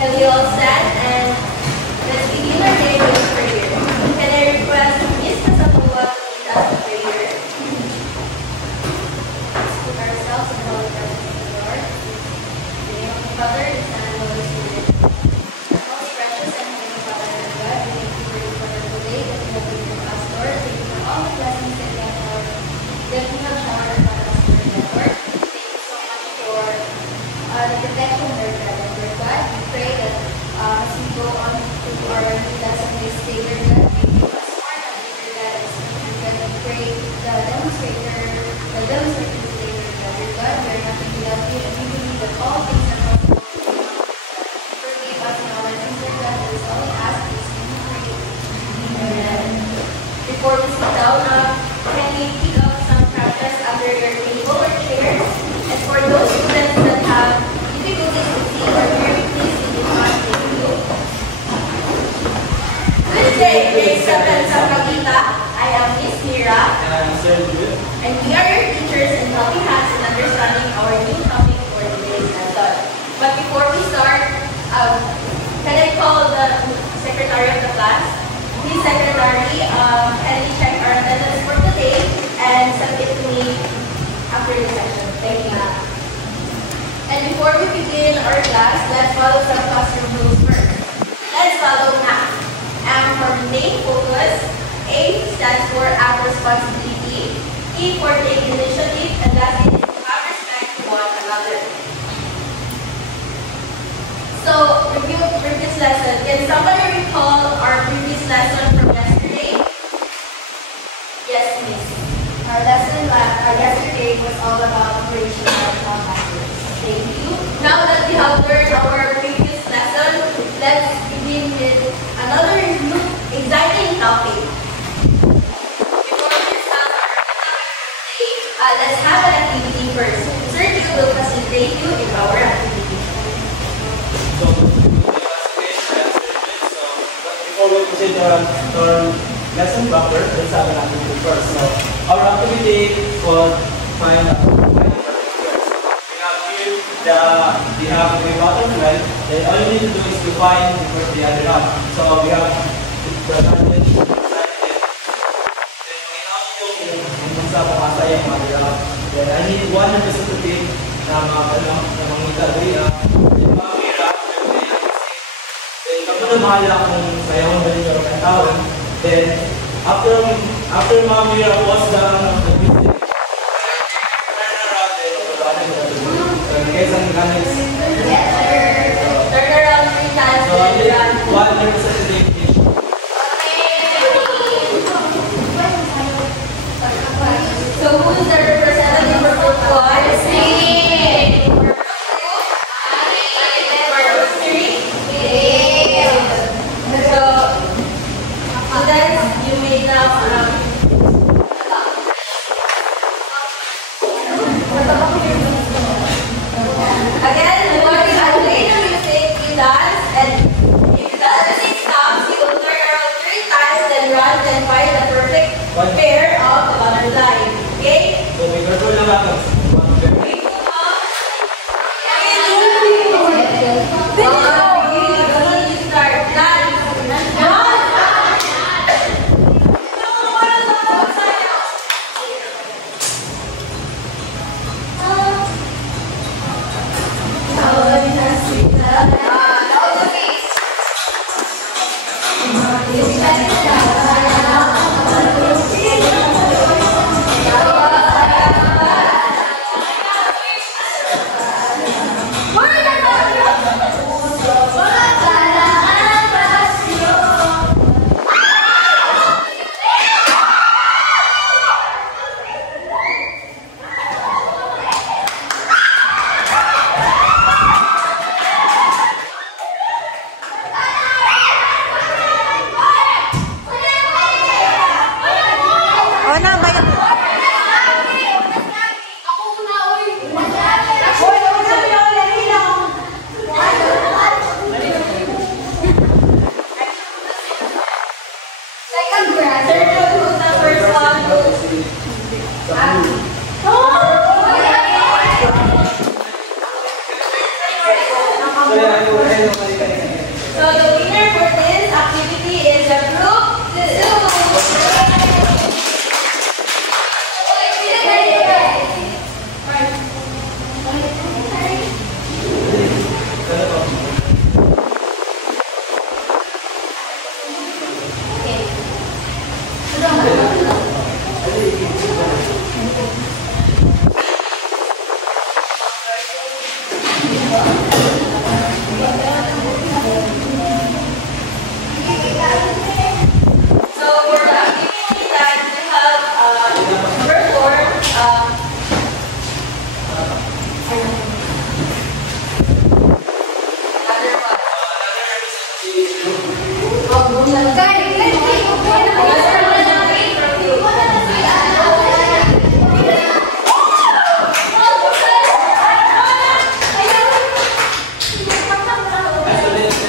Have you all sat? And let's begin our day with prayer. Can I request Miss Kasapuwa to lead us in prayer? Let's put ourselves in the Holy presence of the Lord. In the name of the Father, the Son, and the Holy Spirit. Most precious and holy Father and God, we thank you for this wonderful day that you have given to us, Lord. Thank you for all the blessings that you have showered upon us, Lord. Thank you so much for the protection, Lord God. And Lord God, we pray that as we go on to our lesson this day, Lord God, may you give us more knowledge, Lord God, as we pray the demonstrator today, Lord God. Lord God, we are nothing without you, and we believe that all things are possible. Forgive us in all our sins, Lord God. That is all we ask, in Jesus' name we pray. Amen. Before we sit down, can we pick up some chapters under your table or chairs? And for those students that have difficulties to see or hear, please leave it on the table. Good day, grade 7 sa Cavite. I am Miss Mira. And I'm Sir Jude. And we are your teachers and helping hands in understanding our new topic for today's lesson. But before we start, can I call the secretary of the class? Please, secretary, kindly check our attendance for today and send it to me after the session. Thank you. And before we begin our class, let's follow some classroom rules first. Let's follow MAP. M for main focus. A stands for act responsibility. E for take initiative. And that is to have respect to one another. So, review previous lesson. Can somebody recall our previous lesson from yesterday? Yes, Miss. Our lesson yesterday was all about operation of factors. Thank you. Now that we have learned our previous lesson, let's begin with another new exciting topic. Before we start our topic, let's have an activity first. Sergio will facilitate you in our activity. So, before we proceed to our lesson proper, let's have an activity first. So, our activity will find we have a butterfly. Then all you need to do is to find the other half. So we have the advantage, then we have yung sa pamasa yung other half. Then I need one representative na mga itabi. Then mga mira, then kapag namahala kung sayawan ba ninyo ang tawag. Then after mga mira was the music. Yes, sir. Turn around 3 times. So, one representative each. So, who's the representative for group 1? Me. For group 3? So, students, you may now again, before we play the music, you dance, and if the music stops, you will turn around 3 times, then run, then find the perfect pair of the butterfly. Okay? So, may careful lang ako. So, So the winner for this activity is the group two. So for the activity that we have performed, another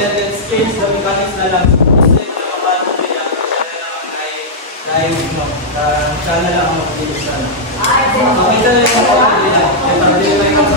Let's change the mechanics na lang. Kasi siya na lang ang mag-delete sa ano. Makita na yung mga nila. Kaya pag-delete na yung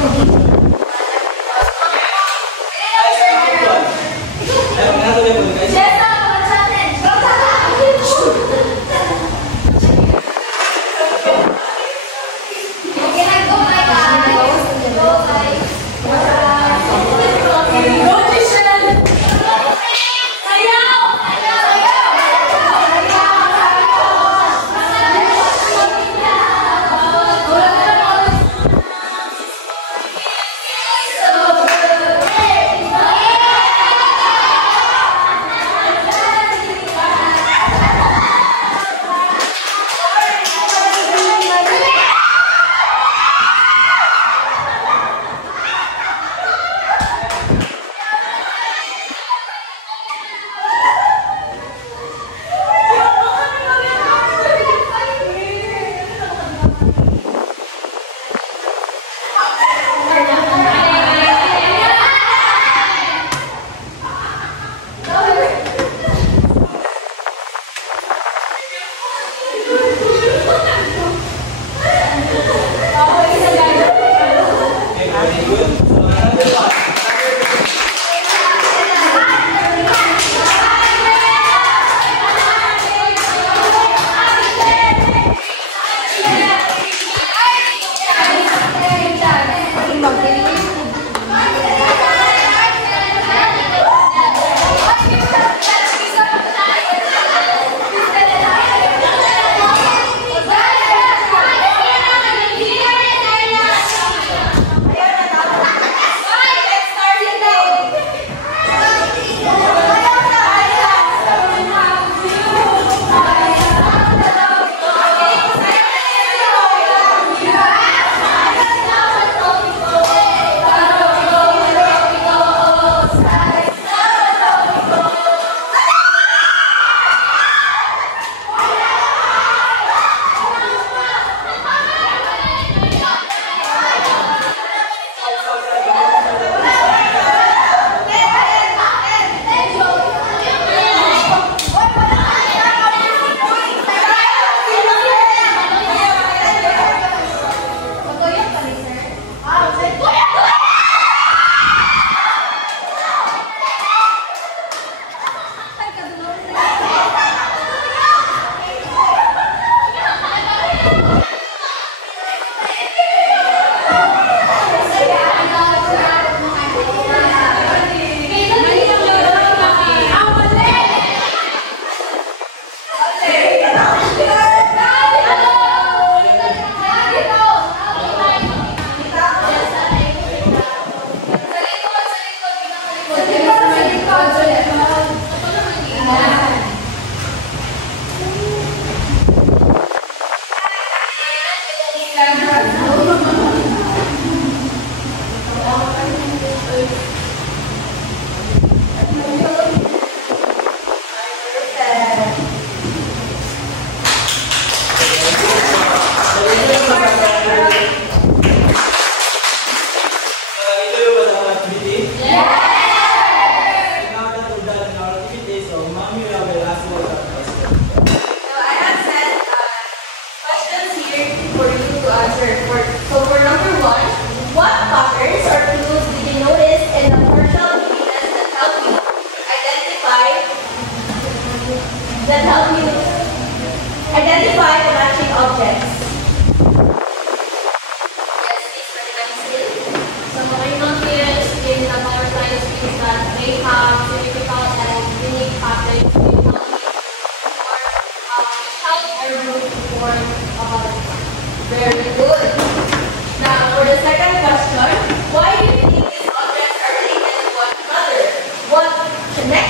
Mami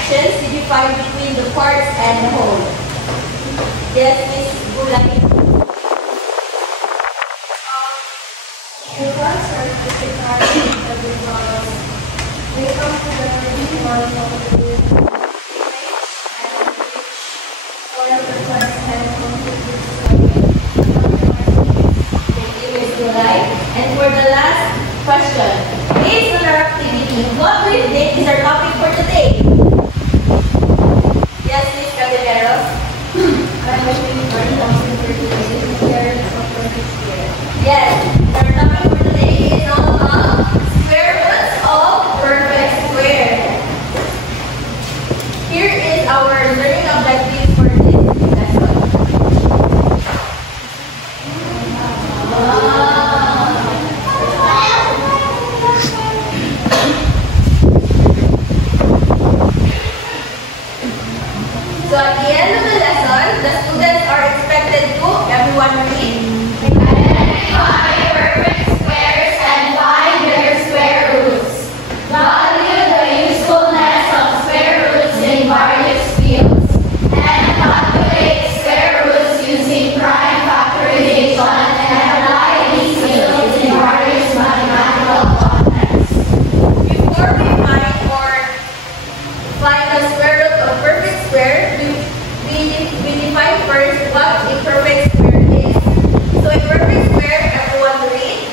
connections to be found between the parts and the whole. Yes, Miss Gulay. The parts are specific parts of the model. They come together in one of the one of the parts has contributed Thank you, Miss Gulay. And for the last question, is solar activity. What do you think is our topic for today? Yes, Miss Casimero. Yes, our topic for today is all about square roots of perfect square. Here is our learning objective for this lesson. So at the end of the lesson, the students are expected to, everyone read, identify perfect squares and find their square roots. Value the usefulness of square roots in various fields. And calculate square roots using prime factorization and apply these fields in various mathematical contexts. before we find the square root of perfect square, we define first what a perfect square is. So a perfect square, everyone read.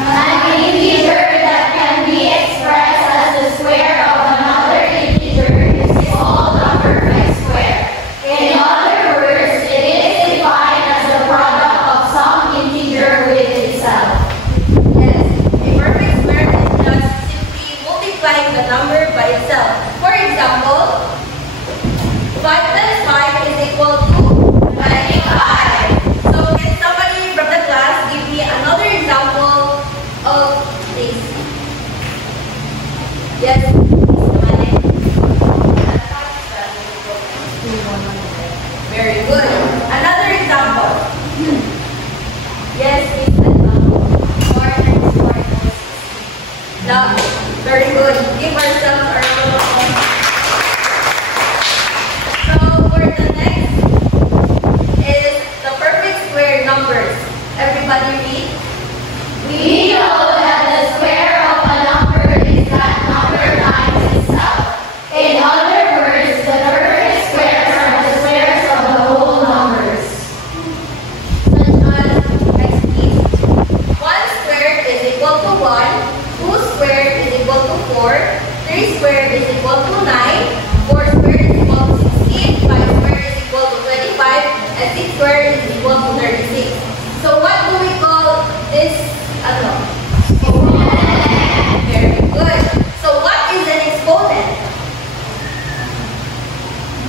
An integer that can be expressed as the square of another integer is called a perfect square. In other words, it is defined as the product of some integer with itself. Yes, a perfect square is just simply multiplying the number by itself. For example, 5 times 5 is equal to 25. So can somebody from the class give me another example of this? Yes. Very good. Another example. Yes, please. 4 times 4 equals 60. Now, very good. Give ourselves a round of applause. So for the next is the perfect square numbers. Everybody read. We know that the square of a number is that number times itself. In other words, the perfect squares are the squares of the whole numbers. Such as, next please. 1 squared is equal to 1, 2 squared is equal to 4, 3 squared is equal to 9, 4 squared is equal to 16, 5 squared is equal to 25, and 6 squared is equal to 36. So what do we call this? Very good. So what is an exponent?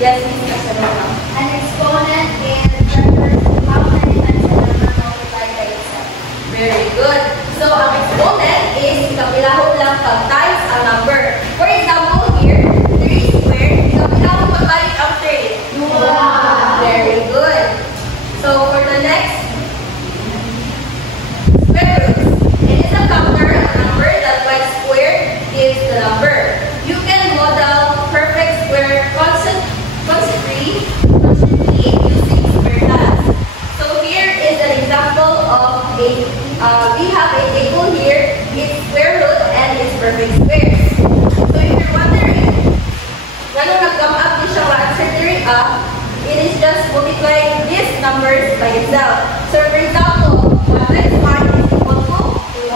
Yes, Ms. Casanova. An exponent is refers to how many times the number multiplied by itself. Very good. So, ang exponent is kapilahon lang pag times ang number. For example, here, 3 squared, kapilahon pagbalik ang 3. Wow. Very good. So, for the next, square roots. It is a counter, a number that when squared gives the number. You can model perfect square constantly using square laws. So here is an example of we have a table here, its square root and its perfect squares. So if you're wondering, gano'n nag-come up din siya answer theory it is just multiplying these numbers by itself. So for example, 1 times 1 is equal to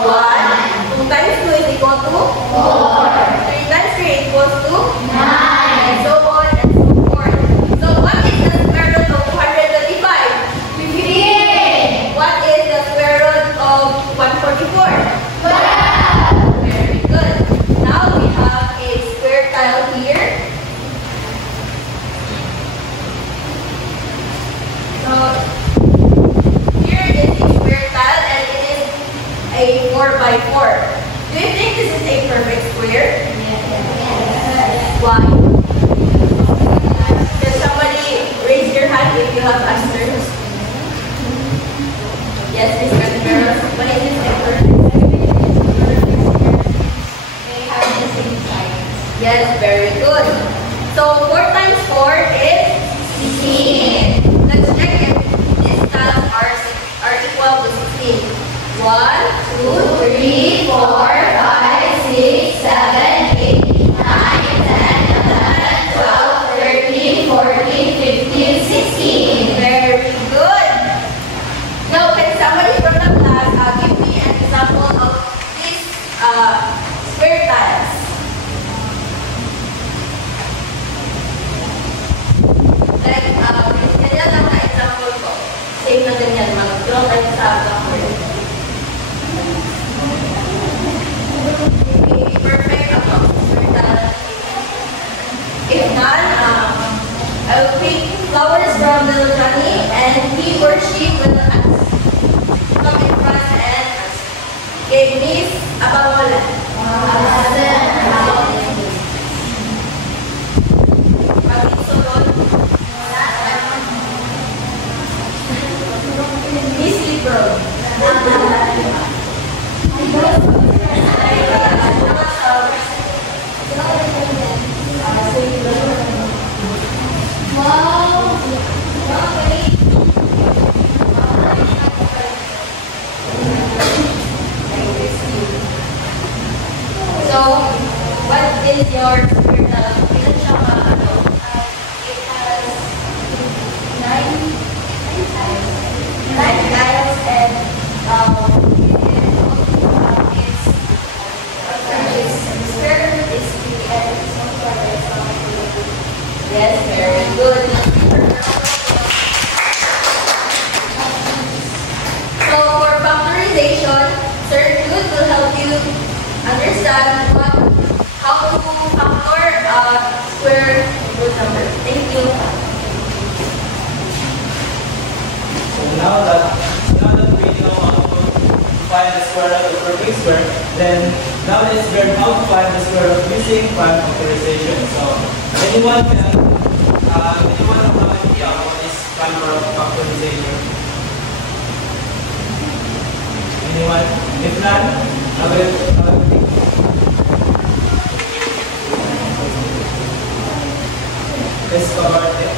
1, 2 times 2 is equal to 4, 3 times 3 equals to 9, and so on and so forth. So what is the square root of 225? 15. What is the square root of 144? 12. Very good. Now we have a square tile here. So here is a square tile and it is a 4 by 4. Do you think this is a perfect square? Why? Can somebody raise your hand if you have answers? Yes, Ms. Casimiro. What is this a perfect square? They have the same size. Yes, very good. So 4 times 4 is 16. let's check if these tiles are equal to 16. 1, 2, 3, 4, 5, 6, 7, 8, 9, 10, 11, 12, 13, 14, 15, 16. very good. Now, can somebody from the class give me an example of these square tiles? Like, ganyan lang na example ko. Same na ganyan, mag-draw tayo sa blackboard. Perfect ako. Square tile. If not, I will pick flowers from little Johnny and he or she will come in front and ask. Okay, Miss Abamola. Pagkitsulod. Miss Libro. Wow! So, what is your spiritual? Ilan siya ano? It has 9 tiles and its square root is 3 and its multiplier is 2. Yes, very good. So for factorization, Sir Jude will help you understand how to factor square root number. Thank you. So now that we know how to find the square root of a perfect square, then now let's learn how to find the square root using prime factorization. So anyone have an idea what is prime factorization? Anyone? If not, I will let's cover it.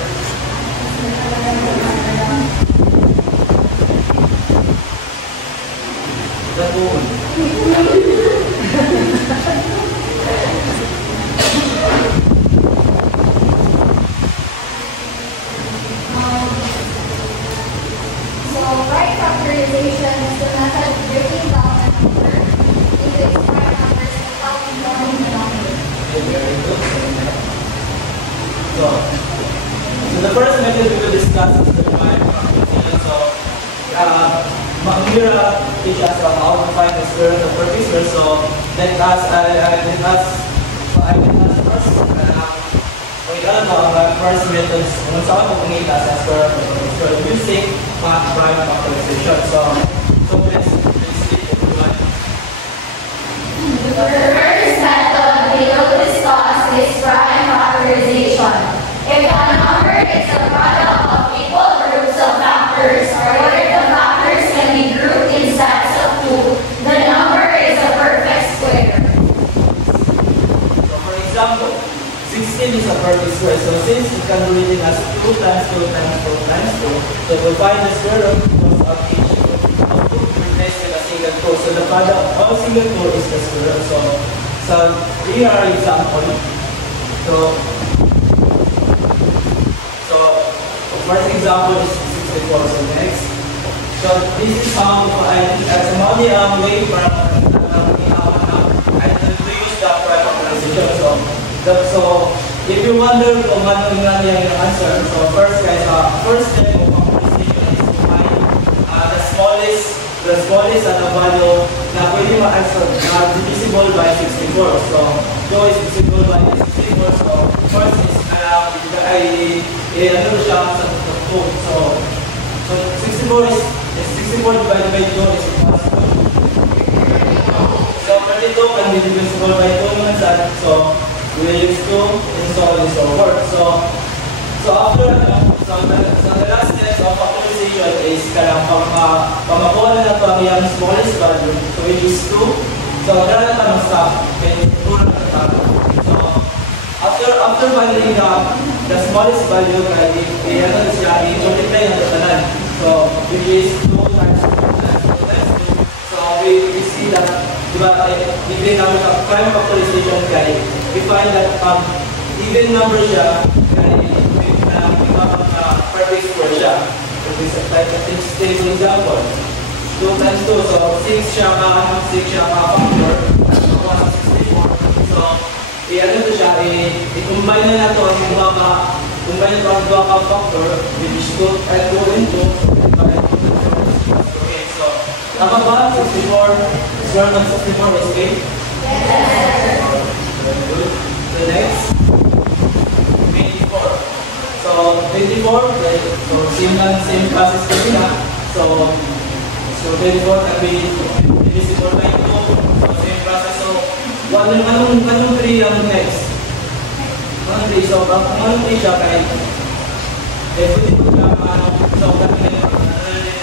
So right factorization is the method of breaking down a number into its prime numbers without ignoring the number. Very good. So the first method we will discuss is the prime factorization. So Mira teach us how to find the square root of perfect square. So let us first first method kung saan mo pangita sa square root of perfect square using prime factorization. So let's see everyone. The first method we will discuss is prime factorization. If a number is a product of equal groups of factors, or where the factors can be grouped in sets of 2, the number is a perfect square. So for example, 16 is a perfect square. So since it can be written as 2 times 2 times 4 times 2, so to find the square root of each replace with a single code. So the product of single code is the square root. So here are example. So first example is 64. So next. So this is how as a way for to use the prime factorization. So if you wonder kung ano nga yung answer, so first guys, first step of factorization is to find the smallest value na pwede ma-answer divisible by 64. So 2 is divisible by 64. So first is ano siya sa 2. So 64 divided by 2 is equal to 2. So 32 can be divisible by 2 naman sa so we will use 2 and so on and so forth. So after the last step of factorization is pamakuha na ito ang yung smallest value. So we use 2. So dala na ito ng stop. So after after finding the smallest value, multiply ang totalan. So, which is 2 times 2 times 2 times 2. So, we see that, diba, even namin ang prime factorization guy, we find that even number siya, perfect square siya. So, this is like a stable example. 2 times 2, so 6 siya factor, 64. So, i-ano to siya, i-combine na nato ang combine na to ang dua ka factor, which is 2 and 2 into, okay, so, tama ba? 64, square ng 64 is 8? Yes! Very good. The next, 24. So, 24, so same process kasi na. So 24 can be divisible by 2. So, same process. So, anong 3 ang next? Anong 3? So, kung anong 3 siya kahit pwede po siya so,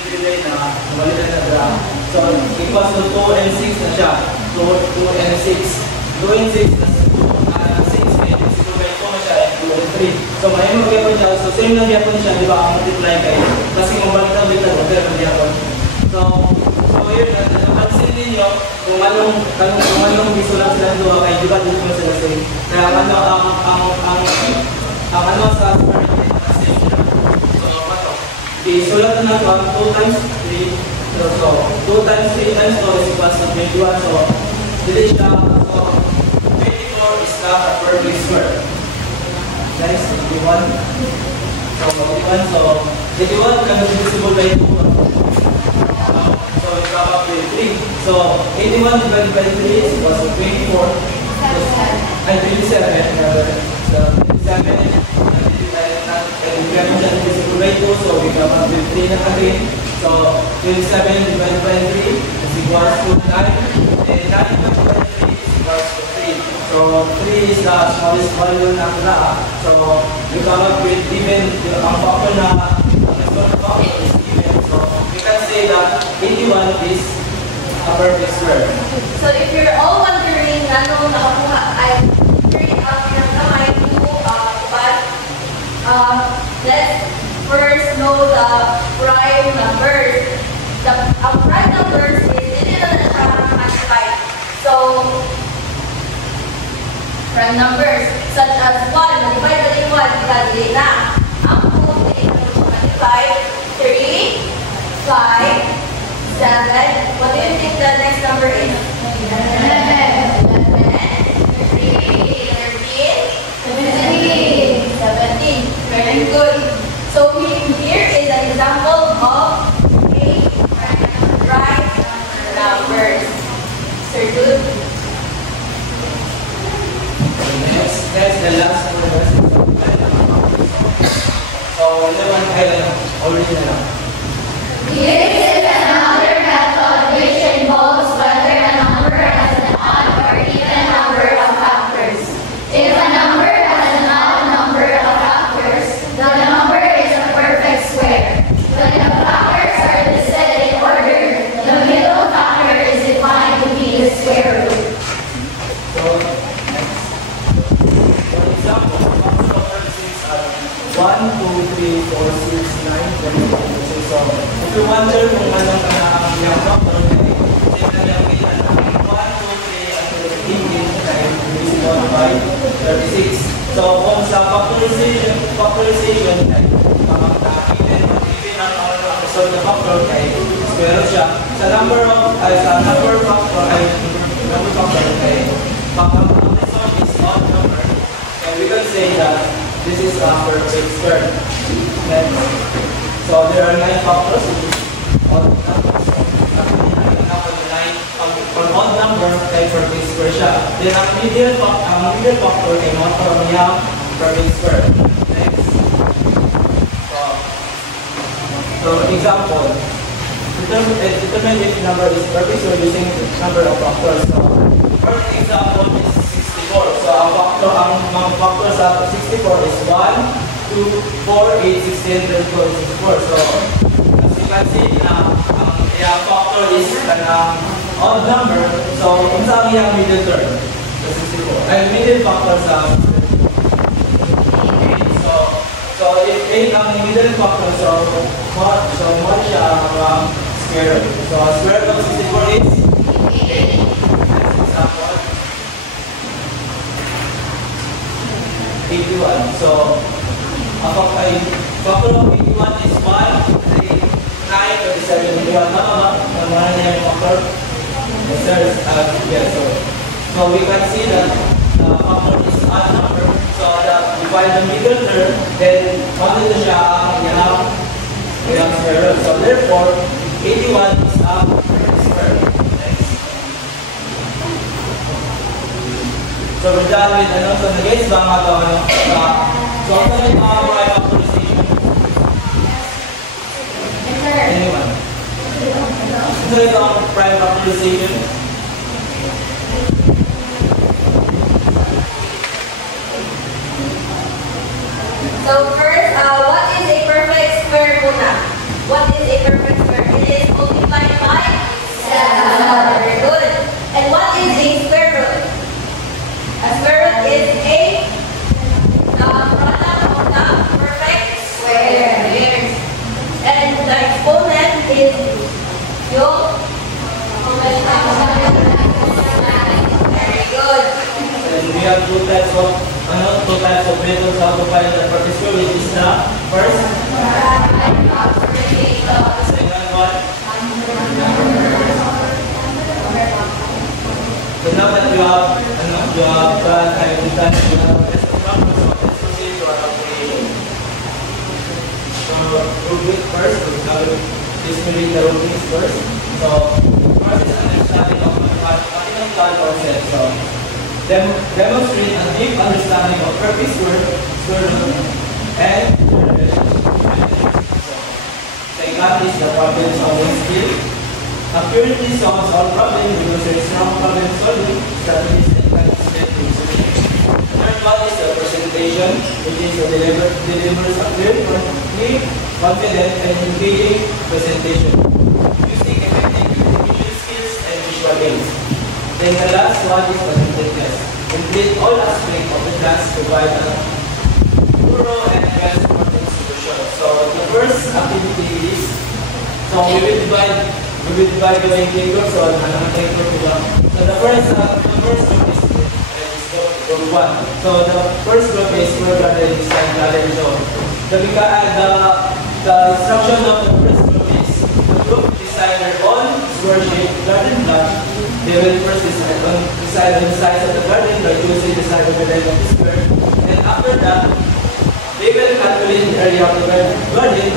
relay na malitan na graph. So, equals to 2 and 6 na siya. 2 and 6. 2 and 6 na 6 may divisible by 2 na siya and 2 and 3. So, may mag-yapon siya. So, same lang yapon siya, di ba? Ang multiply kayo. Kasi kung balitan dito, pero mag-yapon. So here, napansin ninyo kung anong visual sila doon kay di ba dito mo sila say. Kaya ang sa square kasi sila. So ano? Isulat na nato ang 2 times 3. So 2 times 3 times 2 is equals to 21. So dili siya. So 24 is not a perfect square. Guys, 21. So 21. So 21 can be divisible by 2. So we come up with 3. So 81 divided by 3 is equals to 24. And 27 rather. So 27 and we have divisible by 2. So we come up with 3 na again. So 27 divided by 3 is equals to 9. And 9 divided by 3 is equals to 3. So 3 is the smallest value na pula. So we come up with even ang factor na factor is even. So we can say that 81 is a perfect square. So if you're all wondering, ano nakakuha ay figuring out ng kamay to let's first know the prime numbers. The prime numbers is hindi na siya multiply. So prime numbers such as 1, multiply by 1, calculate na. Ang multiply 3, 5, 7. What do you think the next number is? 11. 13. 17. Very good. So here is an example of right numbers. Sir, good. That's the last one. So already now. Here is another method which involves whether a number has an odd or even number of factors. If a number has an odd number of factors, the number is a perfect square. When the factors are listed in order, the middle factor is defined to be the square root. So, for example, factor of 36 are 1, 2, 3, 4, 6, 9, 10, 11. So, if you wonder kung anong yung factor, check na yung kita. 1, 2, 3, until 18, divisible by 36. So, kung sa factorization, even ang result na factor ay square root siya. Sa number factor ay ang result is odd number. And we can say that this is a perfect square. Next. So there are 9 factors, which is odd numbers. For odd number, kay perfect square siya. Then ang middle factor kay motor niya perfect square. Next. So example, determine if number is perfect square using number of factors. So first example is 64. So ang factor sa 64 is 1, 2, 4, 8, 16, 34, 64. So, as you can see, ang factor is an odd number. So, kung saan yung middle term? The 64. Ay, middle factor sa 8 ang middle factor, so more siya ang square root. So square root of 64 is 8. Next example, 81. So factor of 81 is 1, 3, 9, 27, 81. Tama ba? Tama na niya yung factor? Yes, sir. Yes, so we can see that factor is odd number. So divide the middle term, then dito siya ang square root. So therefore, 81 is a perfect square. Next. So we're done with so nag-guess ba mga tao? So also with prime factorization. Yes, sir. Anyone? So ito ang prime factorization. So first, what is a perfect square muna? What is a perfect square? It is multiplied by 7. Very good. And what is a square root? A square root is a product of the perfect squares. And the exponent is yung very good. And we have two types of methods how to find the perfect square, which is the first, second one. So now that you have kind of done you have test of numbers, so let's proceed to our application. So rubric first, this will be the rubric first. So first is understanding of mathematical concepts. So demonstrate a deep understanding of perfect square root, and their relationship. Second is the problem solving skill. Accurately solves all problems because there is strong problem solving strategies and consistent reasoning. Third one is the presentation, which is the delivers a clear, confident, and engaging presentation using effective communication skills and visual aids. Then the last one is the completeness. Complete all aspects of the class, provide a thorough and well-supported solution. So the first activity is, so we will divide the group. So the first group is group 1. So the first group is programming design gallery. So the instruction of the first group is the group design their own square-shaped garden plot. They will first decide on the size of the garden by using the side of the leg of the square. And after that, they will calculate the area of the garden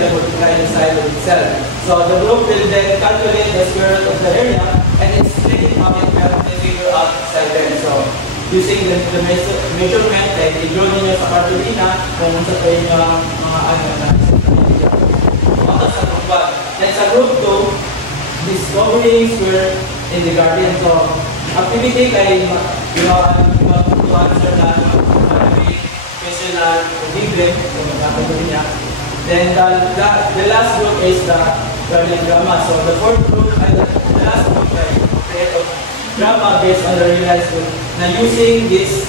by multiplying the side of itself. So the group will then calculate the square root of the area and explain how it can figure out side then. So using the measurement, like i-draw ninyo sa cartolina kung sa kayo nyo mga na sa group 1. Then sa group 2, discovering square in the garden. So activity kay you have to answer na question na English, so magkakagulo niya. Then the last group is the garden drama. So the fourth group, the last group ay create of drama based on the realized group na using this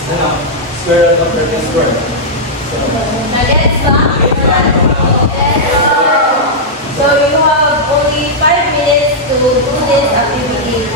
square root of the square. So, Nag-gets ba? So you have only 5 minutes to do this activity.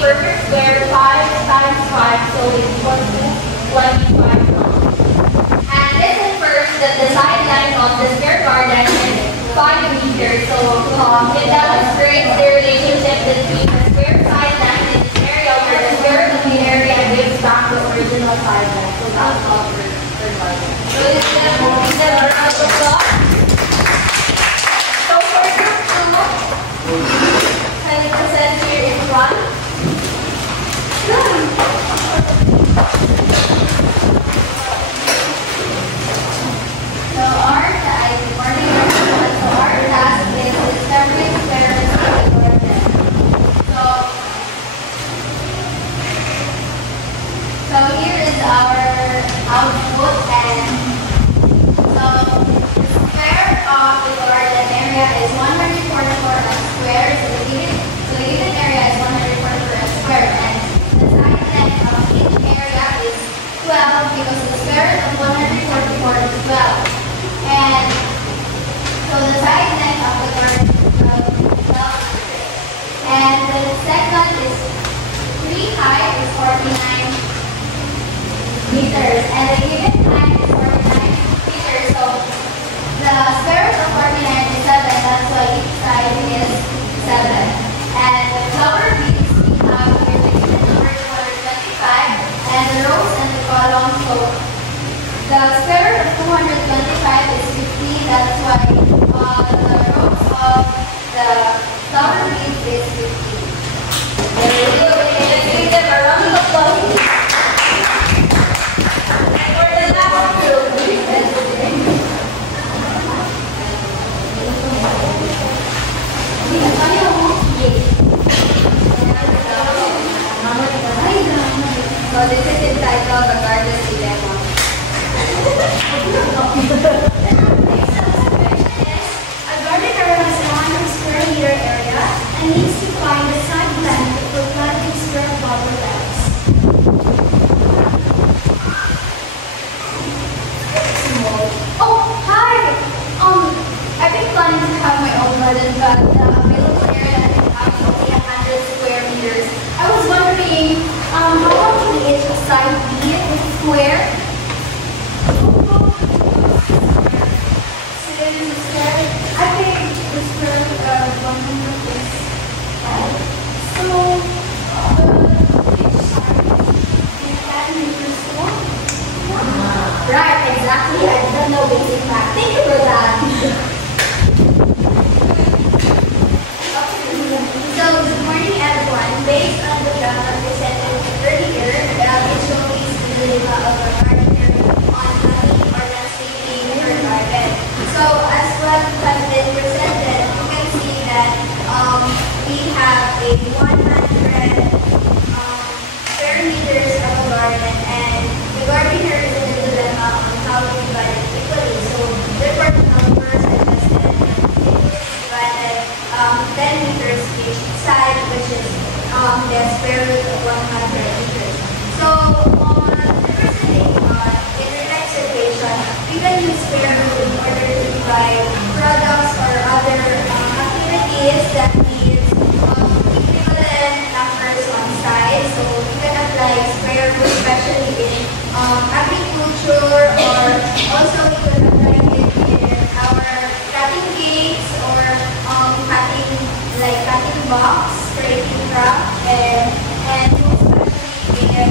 Perfect square 5, so it's equal to 25 long. And listen first that the sideline of the square garden is 5 meters, so it demonstrates the relationship between the square sideline and its area where the square of the area gives back the original sideline. So that's all for garden. So this is the round of applause. So for group 2, can you present here in front? So our task, morning everyone, so our task is discovering squares in the garden. So here is our output, and so the square of the garden area is 144 squares, so the given area is 144 square, and the side length of each area is 12 because the square of 144 is 12. And so the side length of the garden is 12 meters. And the second is 3 height is 49 meters. And the given height is 49 meters. So the square root of 49 is 7. That's why each side is 7. And the flower beads we have here the given number 225. And the rows and the columns. So the square root of 225 is 50. That's why the rows of the flower beads is 50. Let's give them a round of applause. And for the last group, so this is entitled The Garden Dilemma. A garden area has a 100 square meter area and needs to find the side length for planting square bottle beds. Oh, hi! I've been planning to have my own garden, but the available area is actually 100 square meters. I was wondering, how long can each side be with square? I think the square root of 100 is 5. So, each side is 10 meters long. right, exactly. I don't know basic math. Thank you for that. So, good morning everyone. Based on the drama presented earlier, it showcases the dilemma of a garden area on planting or landscaping her garden. So, as what has been presented, you can see that we have a 100 square meters of a garden, and the gardener is in a dilemma on how to divide it equally. So, therefore, the numbers invested is divided 10 meters each side, which is the square root of 100 meters. So, representing in the next equation, we can use square root in order to divide products or other activities that needs equivalent numbers on side. So, we can apply square root, especially in agriculture, or also we could apply it in our cutting cakes or cutting box, creating craft, and most especially in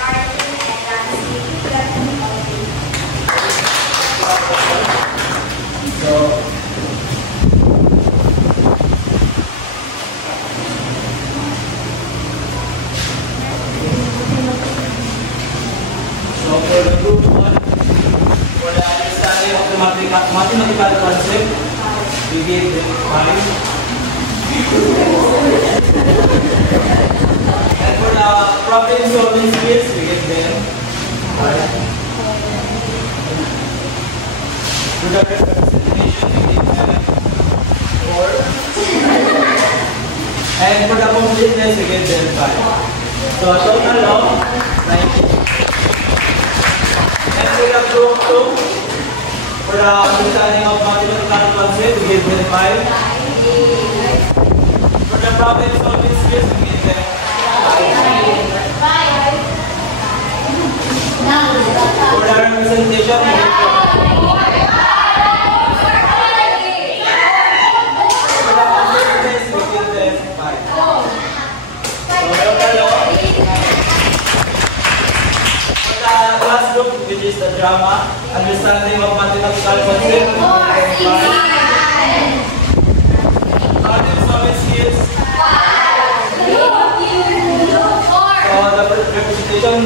gardening and landscaping. That can be helpful. So for the group 1, for the understanding of the mathematical concept, we gave them 5. And for the problem solving skills, we gave them 5. For the representation, we gave them 4. And for the completeness, we gave them 5. So a total of 90. And for the group 2, for the understanding of mathematical concept, we give them 5. For the problem solving skills, we give them 5. Question last group, which is the drama, understanding of mathematical concept. Cognitive solving skills. The representation.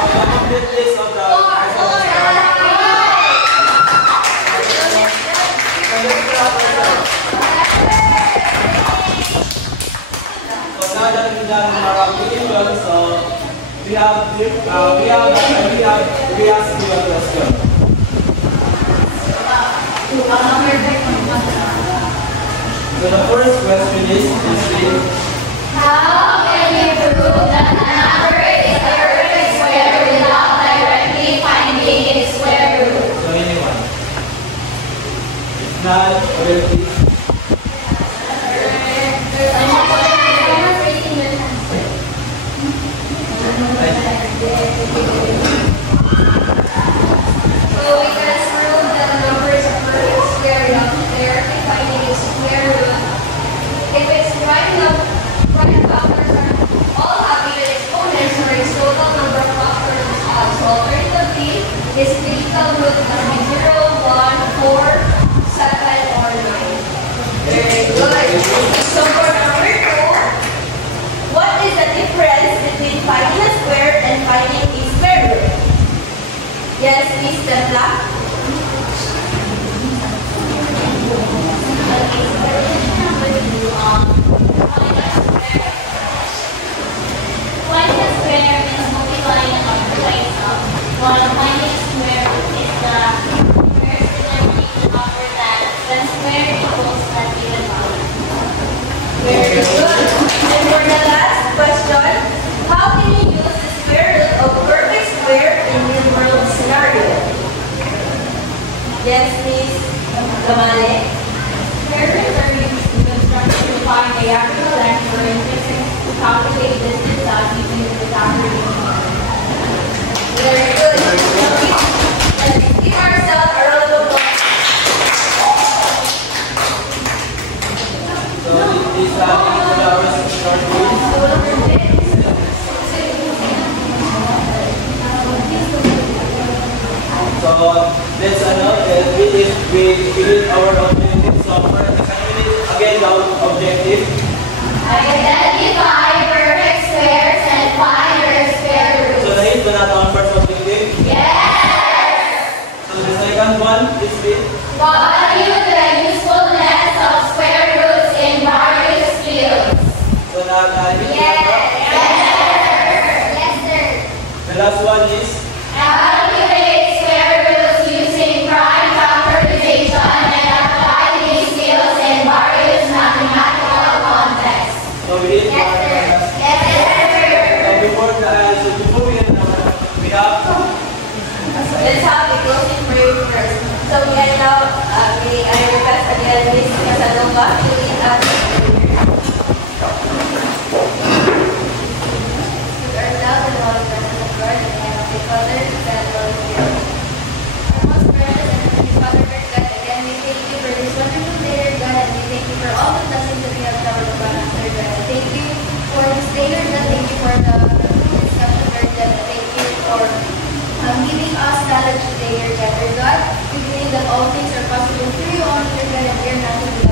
The complete list of the so now that we've done our application, so we ask you a question. So the first question is How can you prove that a number is a perfect square without directly finding its square root? so anyone? If not, well, please. So we can prove that a number is a perfect square without directly finding its square root. If its prime factors are all have even exponents or its total number of factors is odd. So alternatively, its critical root must be 0, 1, 4, 7, or 9. Very good. So for number 2, what is the difference between finding a square and finding a square root? Yes, Miss Templa. Finding a square means multiplying a number by itself, while finding a square root is the first determination number that when square equals a given value. Very good. And for the last question, how can you use the square root of perfect square in real-world scenario? Yes, Miss Gamale. Square roots are used to construct to find the average length or distance to calculate distance out using the Pythagorean theorem. Very good. Let's give ourselves a round of applause. So this is short quiz. So let's we did our objective. So for again the objective. Identify perfect squares and find their square roots. So nahit ba natin ang first objective? Yes! So the second one is this. Value the usefulness of square roots in various fields. So na Yes, sir. the last one is Calculate square roots using prime factorization and apply these skills in various mathematical contexts. so we did Yes, sir. Yes, so before we end we have Let's have a closing prayer first. So we are now, I request again Miss Casanova to lead us in prayer. Put ourselves in the holy presence of God, in the name of the Father, the Son, and the Holy Spirit. Our most precious and heavenly Father, Lord God, again we thank you for this wonderful day, Lord God, and we thank you for all the blessings that we have covered upon us, Lord God. And thank you for this day, Lord God. Thank you for the discussion, Lord God. And thank you for giving us knowledge today, Lord God. Lord God, we believe that all things are possible through you only, Lord God, and we are nothing without